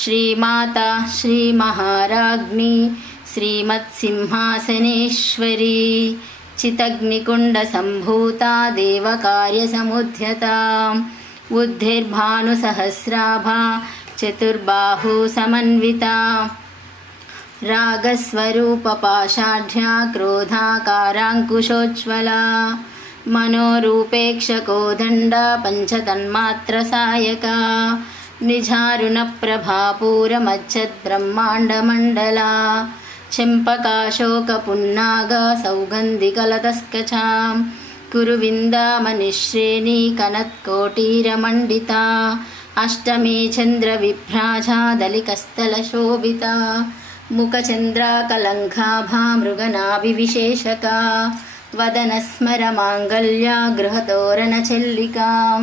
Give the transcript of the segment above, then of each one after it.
श्रीमाता श्रीमहाराज्ञी श्रीमत्सिंहासनेश्वरी चितग्निकुण्डसम्भूता देवकार्यसमुद्यता बुद्धिर्भानुसहस्राभा चतुर्बाहुसमन्विता रागस्वरूपपाषाढ्या क्रोधाकाराङ्कुशोज्ज्वला मनोरूपेक्षकोदण्ड पञ्चतन्मात्रसायका निझारुणप्रभापूरमच्छद्ब्रह्माण्डमण्डला चम्पकाशोकपुन्नागा सौगन्धिकलतस्कचां कुरुविन्दामनिश्रेणी कनत्कोटीरमण्डिता अष्टमी चन्द्रविभ्राजा दलिकस्थलशोभिता मुखचन्द्राकलङ्काभा मृगनाभिविशेषका वदनस्मरमाङ्गल्या गृहतोरणचल्लिकां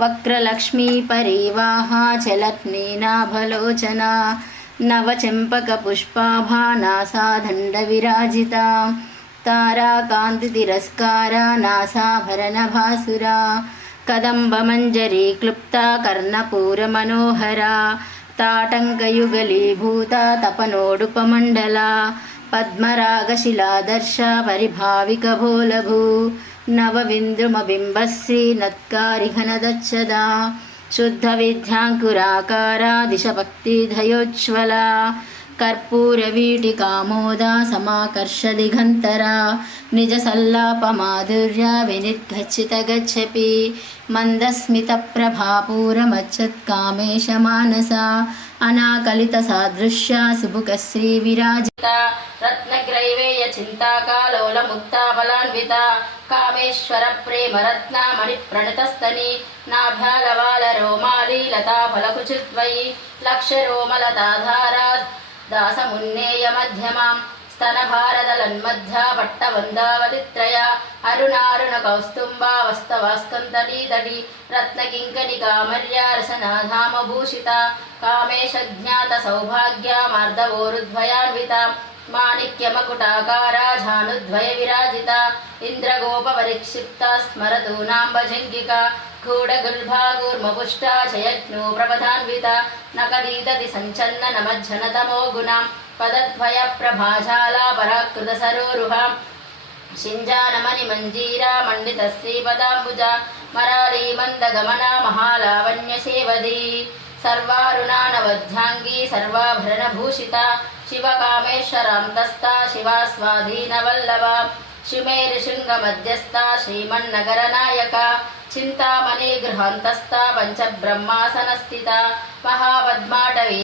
वक्रलक्ष्मीपरीवाहा चलत्नीनाभलोचना नवचम्पकपुष्पाभा नासादण्डविराजिता ताराकान्तितिरस्कारा नासाभरणभासुरा कदम्बमञ्जरी क्लुप्ता कर्णपूरमनोहरा ताटङ्कयुगलीभूता तपनोडुपमण्डला पद्मरागशिलादर्शा परिभाविकभोलभू नवविन्द्रुमबिम्बश्री नत्कारिघनदच्छदा शुद्धविद्याङ्कुराकारा दिशभक्तिधयोज्ज्वला कर्पूरवीटिकामोदा समाकर्षदिगन्तरा निजसल्लापमाधुर्या विनिर्गच्छितगच्छपि मन्दस्मितप्रभापूरमच्छत्कामेशमानसा अनाकलितसादृश्या सुभुकश्रीविराजिता रत्नग्रैवेयचिन्ताकालोलमुक्ताबलान्विता कामेश्वरप्रेमरत्नामणिप्रणतस्तनी नाभ्यालवालरोमाली लताफलकुचुद्वयी लक्षरोमलताधारा दासमुन्नेयमध्यमां स्तनभारदलन्मध्या पट्टवन्दावलित्रया अरुणारुणकौस्तुम्बावस्तवास्कन्दलीतटी रत्नकिङ्कणिकामल्या रसनाधामभूषिता कामेशज्ञातसौभाग्या मार्दवोरुद्वयान्विता माणिक्यमकुटाकारा झानुद्वयविराजिता इन्द्रगोपपरिक्षिप्ता स्मरतूनाम्बजङ्गिका गूढगुल्भागूर्मपुष्टा चयज्ञो प्रबधान्विता नकदीदति सञ्चन्ननमज्जनतमो गुणां पदद्वयप्रभाजाला पराकृतसरोरुहां शिञ्जानमणिमञ्जीरा मण्डितश्रीपदाम्बुजा मरालीमन्दगमना महालावण्यसेवदी सर्वारुणानवध्याङ्गी सर्वाभरणभूषिता शिवकामेश्वरान्तस्था Shiva स्वाधीनवल्लभा शिमेरुशृङ्गमध्यस्था श्रीमन्नगरनायका चिन्तामणिगृहान्तस्था पञ्चब्रह्मासनस्थिता महापद्माटवी